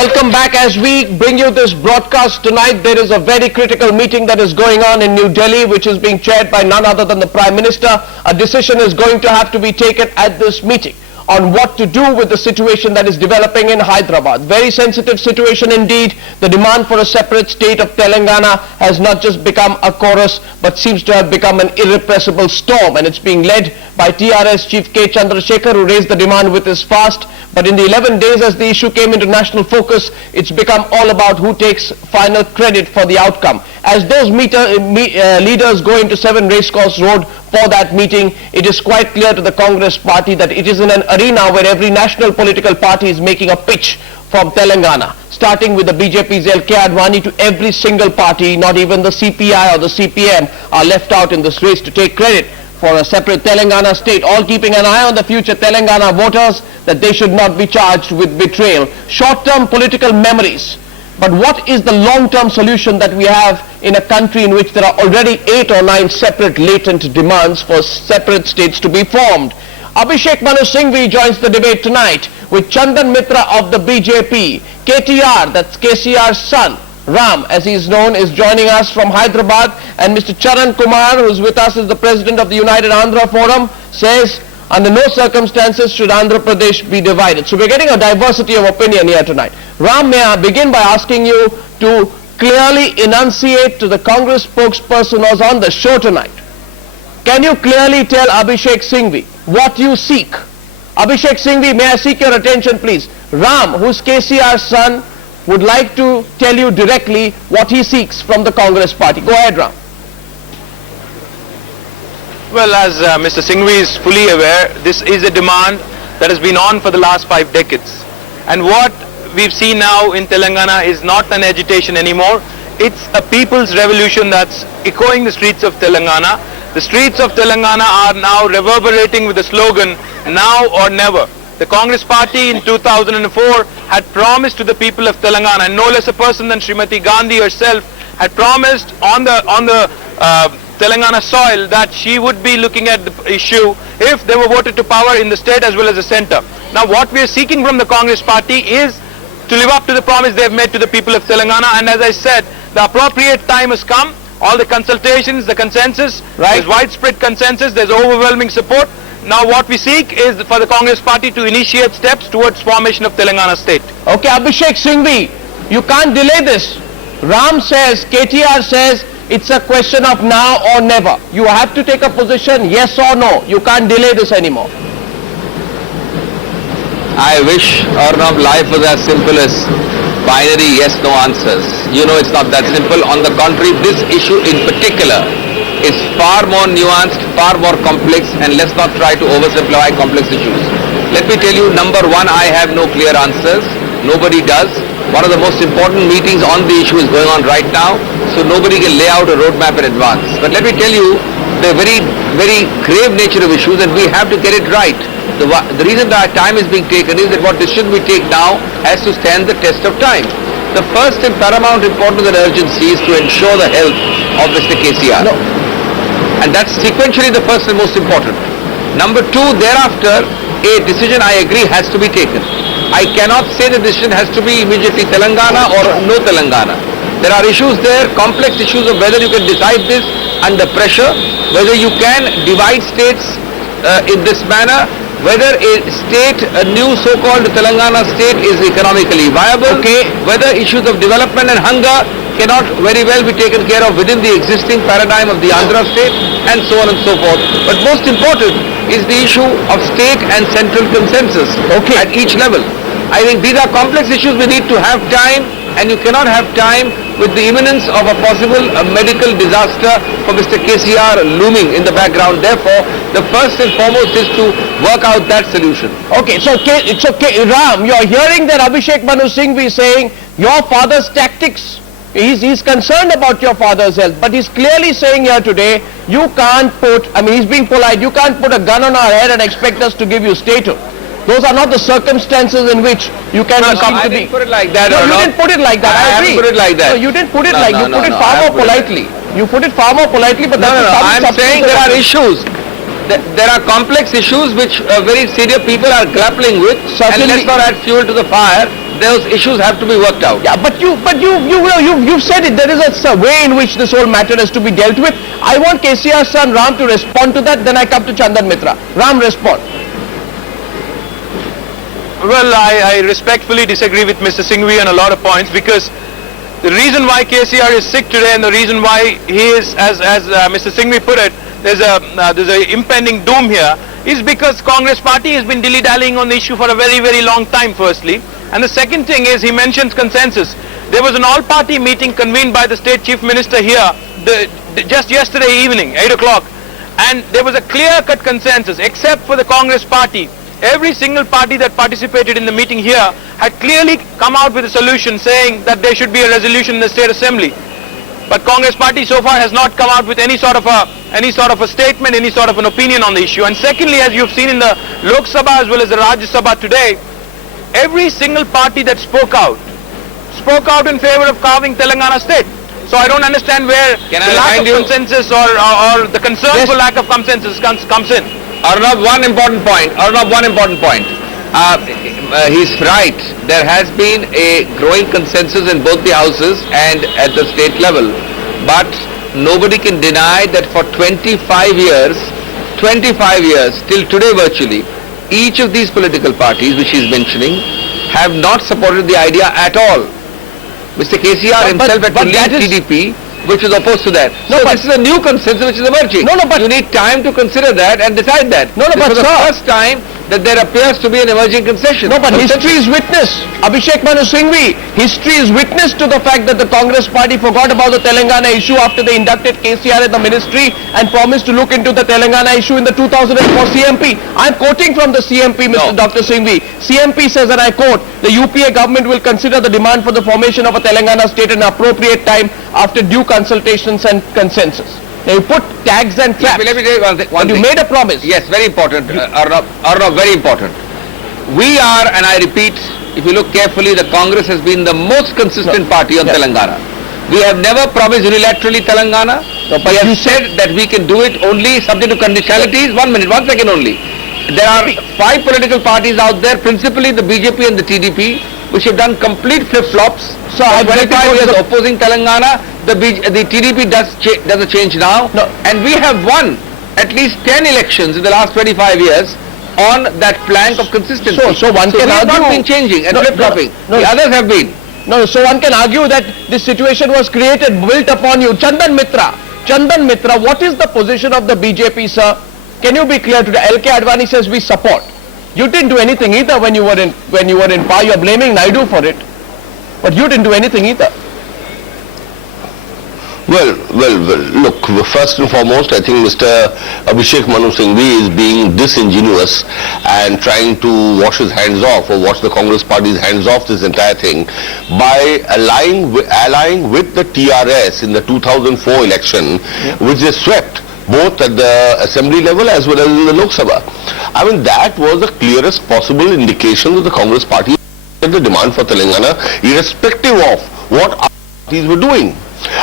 Welcome back. As we bring you this broadcast tonight, there is a very critical meeting that is going on in New Delhi, which is being chaired by none other than the Prime Minister. A decision is going to have to be taken at this meeting on what to do with the situation that is developing in Hyderabad. Very sensitive situation indeed. The demand for a separate state of Telangana has not just become a chorus, but seems to have become an irrepressible storm, and it's being led by TRS Chief K. Chandrasekhar, who raised the demand with his fast. But in the 11 days as the issue came into national focus, it's become all about who takes final credit for the outcome. As those leaders go into 7 Racecourse Road for that meeting, it is quite clear to the Congress party that it is in an arena where every national political party is making a pitch from Telangana, starting with the BJP's L.K. Advani to every single party. Not even the CPI or the CPM are left out in this race to take credit for a separate Telangana state, all keeping an eye on the future Telangana voters, that they should not be charged with betrayal. Short-term political memories. But what is the long-term solution that we have in a country in which there are already 8 or 9 separate latent demands for separate states to be formed? Abhishek Manu Singhvi joins the debate tonight with Chandan Mitra of the BJP. KTR, that's KCR's son, Ram, as he is known, is joining us from Hyderabad, and Mr. Charan Kumar, who is with us as the president of the United Andhra Forum, says under no circumstances should Andhra Pradesh be divided. So we're getting a diversity of opinion here tonight. Ram, may I begin by asking you to clearly enunciate to the Congress spokesperson who was on the show tonight. Can you clearly tell Abhishek Singhvi what you seek? Abhishek Singhvi, may I seek your attention, please? Ram, who's KCR's son, would like to tell you directly what he seeks from the Congress party. Go ahead, Ram. Well, as Mr. Singhvi is fully aware, this is a demand that has been on for the last 5 decades. And what we've seen now in Telangana is not an agitation anymore. It's a people's revolution that's echoing the streets of Telangana. The streets of Telangana are now reverberating with the slogan, now or never. The Congress party in 2004 had promised to the people of Telangana, and no less a person than Srimati Gandhi herself had promised on the Telangana soil that she would be looking at the issue if they were voted to power in the state as well as the center. Now what we are seeking from the Congress party is to live up to the promise they have made to the people of Telangana, and as I said, the appropriate time has come. All the consultations, the consensus, there's widespread consensus, there's overwhelming support. Now what we seek is for the Congress party to initiate steps towards formation of Telangana state. Okay, Abhishek Singhvi, you can't delay this. Ram says, KTR says, it's a question of now or never. You have to take a position, yes or no. You can't delay this anymore. I wish, Arnab, life was as simple as binary yes, no answers. You know it's not that simple. On the contrary, this issue in particular is far more nuanced, far more complex, and let's not try to oversimplify complex issues. Let me tell you, number one, I have no clear answers. Nobody does. One of the most important meetings on the issue is going on right now, so nobody can lay out a roadmap in advance. But let me tell you the very, very grave nature of issues, and we have to get it right. The reason that time is being taken is that what decision we take now has to stand the test of time. The first and paramount importance and urgency is to ensure the health of Mr. KCR. No. And that's sequentially the first and most important. Number two, thereafter, a decision, I agree, has to be taken. I cannot say the decision has to be immediately Telangana or no Telangana. There are issues there, complex issues of whether you can decide this under pressure, whether you can divide states in this manner, whether a new so-called Telangana state is economically viable, whether issues of development and hunger cannot very well be taken care of within the existing paradigm of the Andhra state, and so on and so forth. But most important is the issue of state and central consensus at each level. I think these are complex issues. We need to have time, and you cannot have time with the imminence of a possible medical disaster for Mr. KCR looming in the background. Therefore, the first and foremost is to work out that solution. Okay, so Ram, you're hearing that Abhishek Manu Singhvi saying your father's tactics. He's concerned about your father's health, but he's clearly saying here today, you can't put, he's being polite, you can't put a gun on our head and expect us to give you statehood. Those are not the circumstances in which you can come to be. I didn't put it like that. No, you didn't put it like that. I agree. Put it like that. No, you didn't put it like that. You put it far more politely. You put it far more politely, but I'm saying there are issues. There are complex issues which very senior people are grappling with, and let's not add fuel to the fire those issues have to be worked out. Yeah, but you've said it. There is a way in which this whole matter is to be dealt with. I want KCR's son Ram to respond to that. Then I come to Chandan Mitra. Ram, respond. Well, I respectfully disagree with Mr. Singhvi on a lot of points, because the reason why KCR is sick today and the reason why he is, as Mr. Singhvi put it, there's a impending doom here, is because Congress party has been dilly-dallying on the issue for a very, very long time, firstly. And the second thing is, he mentions consensus. There was an all-party meeting convened by the State Chief Minister here just yesterday evening, 8 o'clock. And there was a clear-cut consensus, except for the Congress party. Every single party that participated in the meeting here had clearly come out with a solution saying that there should be a resolution in the State Assembly. But Congress party so far has not come out with any sort of a statement, any sort of an opinion on the issue. And secondly, as you've seen in the Lok Sabha as well as the Rajya Sabha today, every single party that spoke out in favor of carving Telangana state. So I don't understand where the lack of consensus or the concern for lack of consensus comes in. Arnab, one important point. He's right. There has been a growing consensus in both the houses and at the state level. But nobody can deny that for 25 years, till today virtually, each of these political parties which he's mentioning have not supported the idea at all. Mr. KCR himself had to lead TDP, which is opposed to that. No, so but this is a new consensus which is emerging. No, but you need time to consider that and decide that. No, but for the first time that there appears to be an emerging concession. No, but history is witness. Abhishek Manu Singhvi, history is witness to the fact that the Congress party forgot about the Telangana issue after they inducted KCR in the ministry and promised to look into the Telangana issue in the 2004 CMP. I'm quoting from the CMP, Mr. Dr. Singhvi. CMP says, and I quote, the UPA government will consider the demand for the formation of a Telangana state at an appropriate time after due consultations and consensus. Now you put tags and traps. Let me tell you one thing. You made a promise. Yes, very important, Arnab, very important. We are, and I repeat, if you look carefully, the Congress has been the most consistent party on Telangana. We have never promised unilaterally Telangana. We have said that we can do it only subject to conditionalities. 1 second only. There are 5 political parties out there, principally the BJP and the TDP, which have done complete flip-flops. So 25 years opposing Telangana, the TDP does a change now, and we have won at least 10 elections in the last 25 years on that plank of consistency. So one can argue, not been changing and flip-flopping. The others have been. No, so one can argue that this situation was built upon you. Chandan Mitra, what is the position of the BJP, sir? Can you be clear today? LK Advani says we support. You didn't do anything either when you were in power. You are blaming Naidu for it, but you didn't do anything either. Well, look, first and foremost, I think Mr. Abhishek Manu Singhvi is being disingenuous and trying to wash his hands off or wash the Congress party's hands off this entire thing by allying with the TRS in the 2004 election, which they swept both at the assembly level as well as in the Lok Sabha. I mean, that was the clearest possible indication that the Congress party had the demand for Telangana, irrespective of what other parties were doing.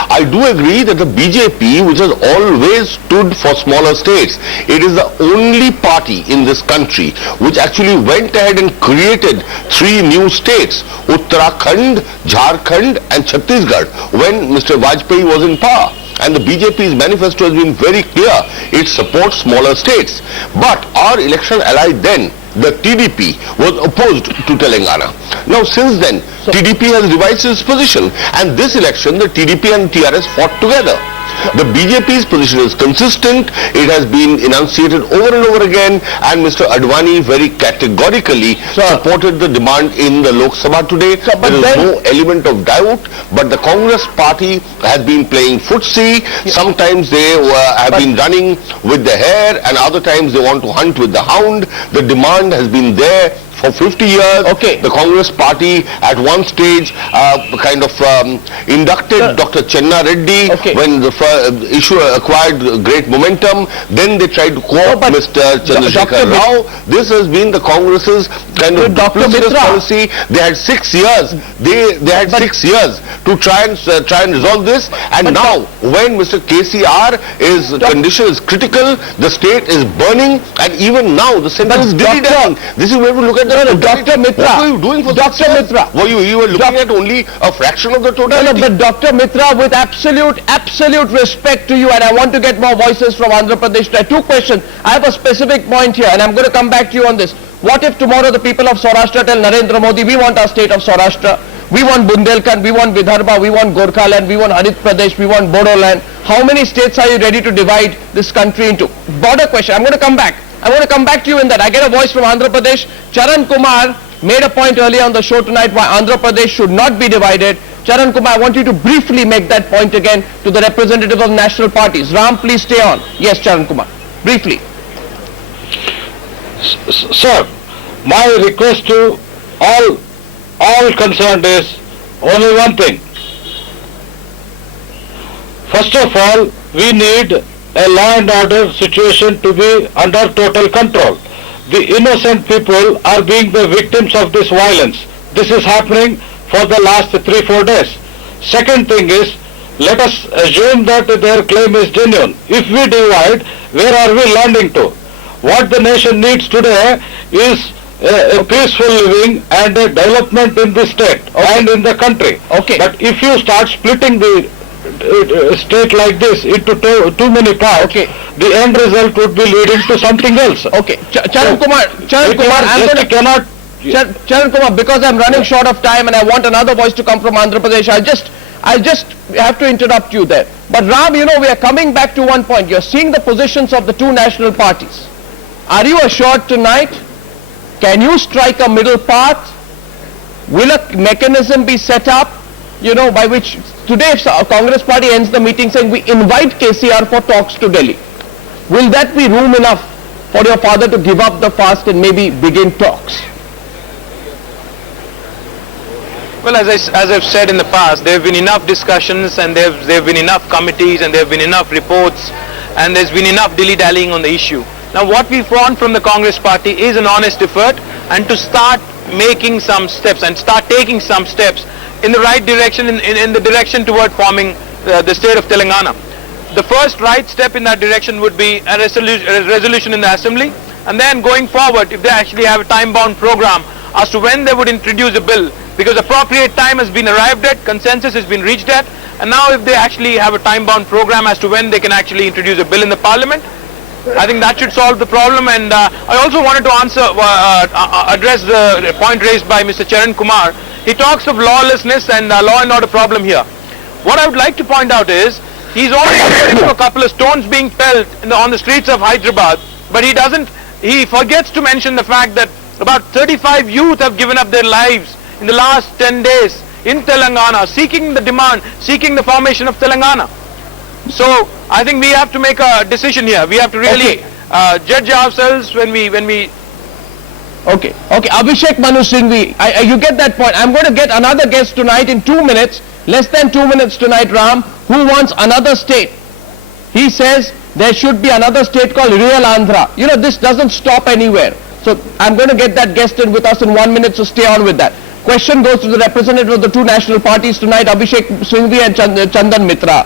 I do agree that the BJP, which has always stood for smaller states, it is the only party in this country which actually went ahead and created 3 new states, Uttarakhand, Jharkhand and Chhattisgarh, when Mr. Vajpayee was in power. And the BJP's manifesto has been very clear. It supports smaller states. But our election ally then, the TDP, was opposed to Telangana. Now since then, TDP has revised its position. And this election, the TDP and TRS fought together. The BJP's position is consistent. It has been enunciated over and over again, and Mr. Advani very categorically supported the demand in the Lok Sabha today. There is no element of doubt, but the Congress party has been playing footsie. Sometimes they have been running with the hare, and other times they want to hunt with the hound. The demand has been there for 50 years. The Congress party at one stage inducted Dr. Chenna Reddy when the issue acquired great momentum. Then they tried to co-opt Mr. Chandrasekhar Rao. This has been the Congress's kind of Dr. duplicitous Mitra. policy. They had 6 years. They had 6 years to try and resolve this. And now, when Mr. KCR condition is critical, the state is burning, and even now the center is dilly-dallying. This is where we look at the Dr. Mitra. What were you doing for Dr. 6 years? Mitra. You were looking at only a fraction of the No, totality. but Dr. Mitra, with absolute respect to you, and I want to get more voices from Andhra Pradesh. I have 2 questions. I have a specific point here, and I'm going to come back to you on this. What if tomorrow the people of Saurashtra tell Narendra Modi, we want our state of Saurashtra, we want Bundelkhand, we want Vidarbha, we want Gorkhaland, we want Harit Pradesh, we want Bodoland. How many states are you ready to divide this country into? Border question. I'm going to come back. I want to come back to you in that. I get a voice from Andhra Pradesh. Charan Kumar made a point earlier on the show tonight why Andhra Pradesh should not be divided. Charan Kumar, I want you to briefly make that point again to the representative of national parties. Ram, please stay on. Yes, Charan Kumar. Briefly. Sir, my request to all concerned is only one thing. First of all, we need a law and order situation to be under total control. The innocent people are being the victims of this violence. This is happening for the last 3-4 days. Second thing is, let us assume that their claim is genuine. If we divide, where are we landing to? What the nation needs today is a peaceful living and a development in the state and in the country. Okay. But if you start splitting the state like this into too many parts, the end result would be leading to something else. Okay. Charan Kumar, Charan Kumar, because I'm running short of time and I want another voice to come from Andhra Pradesh, I just have to interrupt you there. But Ram, you know, we are coming back to one point. You're seeing the positions of the 2 national parties. Are you assured tonight? Can you strike a middle path? Will a mechanism be set up, you know, by which today if a Congress party ends the meeting saying we invite KCR for talks to Delhi, will that be room enough for your father to give up the fast and maybe begin talks? Well, as I've said in the past, there have been enough discussions and there have been enough committees and there have been enough reports and there's been enough dilly-dallying on the issue. Now what we want from the Congress party is an honest effort and to start making some steps and start taking some steps in the right direction, in the direction toward forming the state of Telangana. The first right step in that direction would be a resolution in the assembly, and then going forward, if they actually have a time-bound program as to when they would introduce a bill, because appropriate time has been arrived at, consensus has been reached at, and now if they actually have a time-bound program as to when they can actually introduce a bill in the parliament, I think that should solve the problem. And I also wanted to address the point raised by Mr. Charan Kumar. He talks of lawlessness and law and order problem here. What I would like to point out is, he's already referring to a couple of stones being pelted on the streets of Hyderabad, but he forgets to mention the fact that about 35 youth have given up their lives in the last 10 days in Telangana, seeking the formation of Telangana. So I think we have to make a decision here. We have to really judge ourselves when we. Okay. Abhishek Manu Singhvi, you get that point. I'm going to get another guest tonight in 2 minutes, less than 2 minutes tonight, Ram, who wants another state. He says there should be another state called Real Andhra. You know, this doesn't stop anywhere. So I'm going to get that guest in with us in 1 minute, so stay on with that. Question goes to the representative of the 2 national parties tonight, Abhishek Singhvi and Chandan Mitra.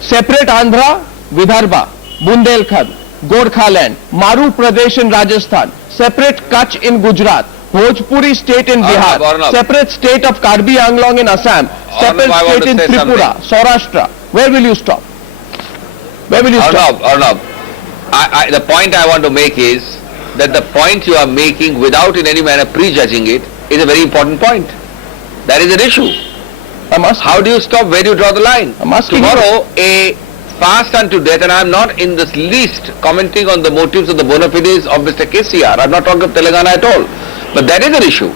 Separate Andhra, Vidarbha, Bundelkhand, Gorkhaland, Maru Pradesh in Rajasthan, separate Kutch in Gujarat, Bhojpuri state in Bihar, separate state of Karbi Anglong in Assam, separate state in Tripura, Saurashtra. Where will you stop? Where will you stop? Arnab, the point I want to make is that the point you are making without in any manner prejudging it is a very important point. That is an issue. How do you stop? Where do you draw the line? I'm asking tomorrow a fast unto death, and I am not in the least commenting on the motives of the bona fides of Mr. KCR. I am not talking of Telangana at all. But that is an issue.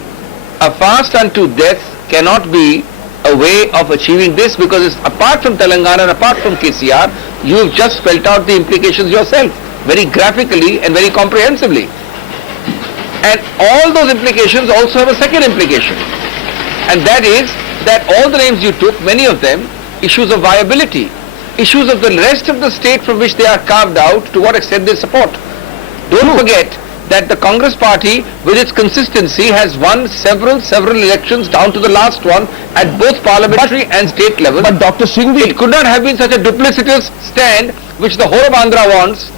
A fast unto death cannot be a way of achieving this, because it's apart from Telangana and apart from KCR, you have just spelt out the implications yourself, very graphically and very comprehensively. And all those implications also have a second implication. And that is that all the names you took, many of them, issues of viability, issues of the rest of the state from which they are carved out, to what extent they support. Don't forget that the Congress party, with its consistency, has won several elections down to the last one at both parliamentary and state level. But Dr. Singhvi, It could not have been such a duplicitous stand which the whole of Andhra wants,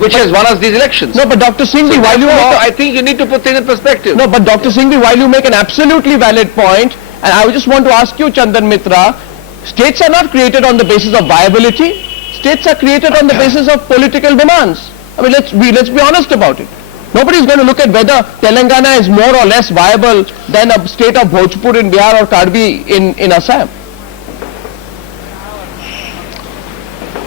which has won us these elections. no, but Dr. Singhvi, So while you therefore, make I think you need to put things in perspective. no, but Dr. Singhvi, while you make an absolutely valid point, and I just want to ask you, Chandan Mitra, states are not created on the basis of viability. States are created on the basis of political demands. I mean, let's be honest about it. Nobody is going to look at whether Telangana is more or less viable than a state of Bhojpur in Bihar or Karbi in Assam.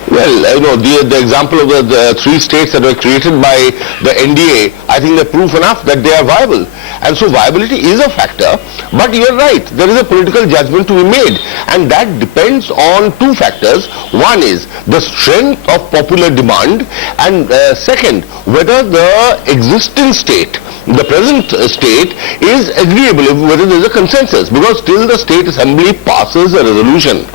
Well, the example of the three states that were created by the NDA, I think they're proof enough that they are viable. And so viability is a factor, but you're right, there is a political judgment to be made, and that depends on two factors. One is the strength of popular demand, and second, whether the existing state, the present state, is agreeable, whether there is a consensus, because till the state assembly passes a resolution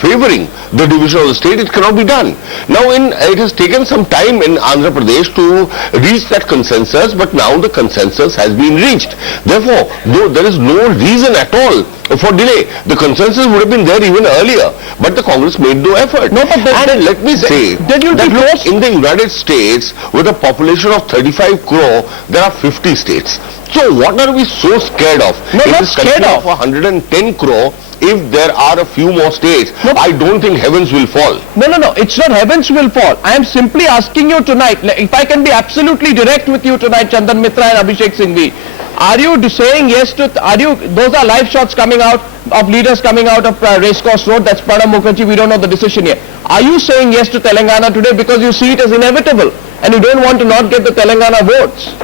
favoring the division of the state, it cannot be done. Now it has taken some time in Andhra Pradesh to reach that consensus, but now the consensus has been reached. Therefore, though there is no reason at all for delay, the consensus would have been there even earlier, but the Congress made no effort. No, but and let me say then you'll that be look, forced. in the United States, with a population of 35 crore, there are 50 states. So what are we so scared of? No, in not this scared country of. 110 crore, if there are a few more states, No. I don't think heavens will fall. No, it's not heavens will fall. I am simply asking you tonight, if I can be absolutely direct with you tonight, Chandan Mitra and Abhishek Singhvi, are you saying yes to, those are live shots coming out of leaders coming out of Racecourse Road, that's Pranab Mukherjee, we don't know the decision yet. Are you saying yes to Telangana today because you see it as inevitable and you don't want to not get the Telangana votes?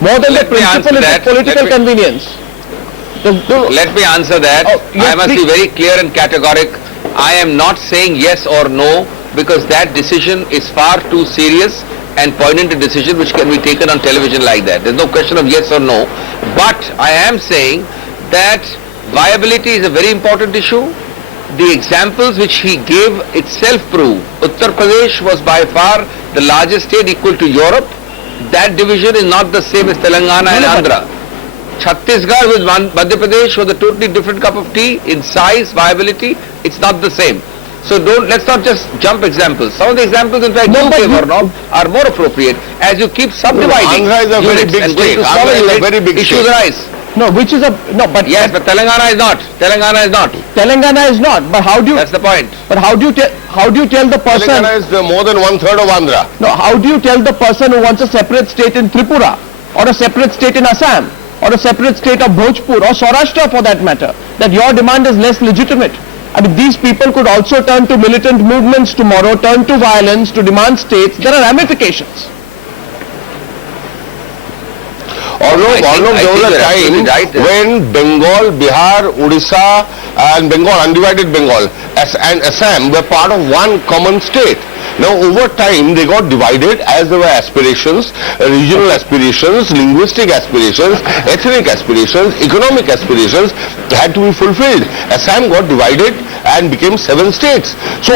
More than the Let me answer principle is the that. political convenience. Let me answer that. Oh, yes, I must please. be very clear and categoric. I am not saying yes or no, because that decision is far too serious and poignant a decision which can be taken on television like that. There's no question of yes or no. But I am saying that viability is a very important issue. The examples which he gave itself prove. Uttar Pradesh was by far the largest state, equal to Europe. That division is not the same as Telangana and Andhra. Chhattisgarh with Madhya Pradesh was a totally different cup of tea in size, viability. It's not the same. So let's not just jump examples. Some of the examples, in fact, you gave or not, are more appropriate. As you keep subdividing Andhra is a very units big and going state. to smaller Andhra is a units, very big issues state. arise. No, which is a, no, but Yes, but Telangana is not. Telangana is not. Telangana is not, but how do you, That's the point. but how do you tell the person, Telangana is more than one-third of Andhra. no, how do you tell the person who wants a separate state in Tripura, or a separate state in Assam, or a separate state of Bhojpur, or Saurashtra for that matter, that your demand is less legitimate? I mean, these people could also turn to militant movements tomorrow, turn to violence to demand states. There are ramifications. Although there was a you're absolutely time right there. when Bengal, Bihar, Odisha and Bengal, undivided Bengal and Assam were part of one common state. Now over time they got divided as there were aspirations, regional aspirations, linguistic aspirations, ethnic aspirations, economic aspirations had to be fulfilled. Assam got divided and became 7 states. So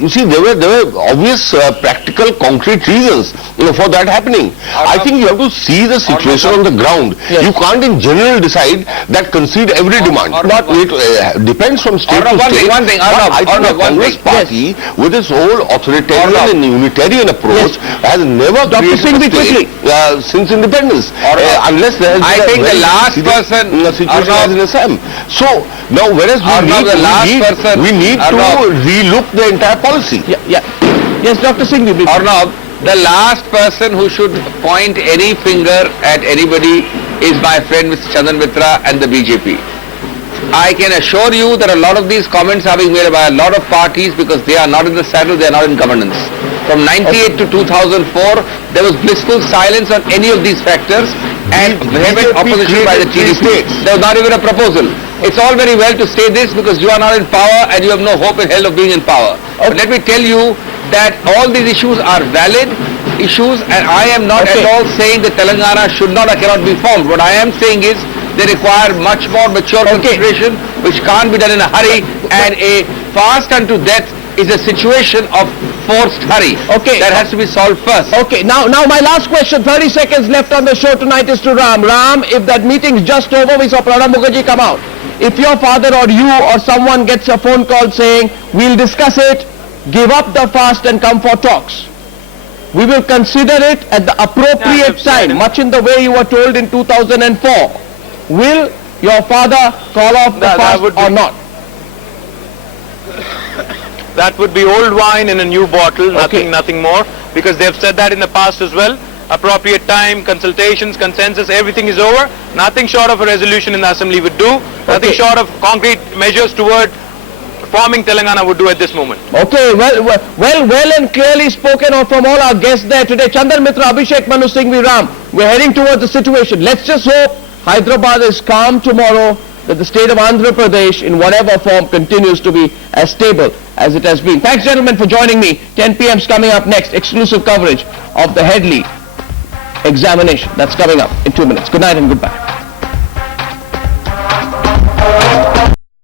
you see, there were obvious practical concrete reasons for that happening. I think you have to see the situation on the ground. Yes. You can't in general decide that concede every demand. It depends from state to state. One thing, But I think the one Congress thing. party, with its whole authoritarian and unitarian approach, has never Dr. created Singhvi, a state since independence, unless there has I been a think the very last serious, person, situation as in Assam. So now, whereas we need to relook the entire policy. Yeah. Yes, Dr. Singhvi, please. Arnab, the last person who should point any finger at anybody is my friend Mr. Chandan Mitra and the BJP. I can assure you that a lot of these comments are being made by a lot of parties because they are not in the saddle, they are not in governance. From 98 to 2004, there was blissful silence on any of these factors and vehement opposition by the TDP. There was not even a proposal. It's all very well to say this because you are not in power and you have no hope in hell of being in power. But let me tell you that all these issues are valid issues, and I am not at all saying that Telangana should not or cannot be formed. What I am saying is they require much more mature consideration, which can't be done in a hurry, and a fast unto death is a situation of forced hurry. Okay. That has to be solved first. Okay, now my last question, 30 seconds left on the show tonight is to Ram. Ram, if that meeting's just over, we saw Pranab Mukherjee come out. If your father or you or someone gets a phone call saying, we'll discuss it, give up the fast and come for talks, we will consider it at the appropriate time, much in the way you were told in 2004. Will your father call off the fast or not? That would be old wine in a new bottle, nothing more, because they have said that in the past as well. Appropriate time, consultations, consensus, everything is over. Nothing short of a resolution in the assembly would do. Nothing short of concrete measures toward forming Telangana would do at this moment. Okay, well and clearly spoken of from all our guests there today. Chandan Mitra, Abhishek, Manu, Singhvi, Ram. We're heading towards the situation. Let's just hope Hyderabad is calm tomorrow, that the state of Andhra Pradesh in whatever form continues to be as stable as it has been. Thanks gentlemen for joining me. 10 p.m. is coming up next. Exclusive coverage of the Headley examination. That's coming up in 2 minutes. Good night and goodbye.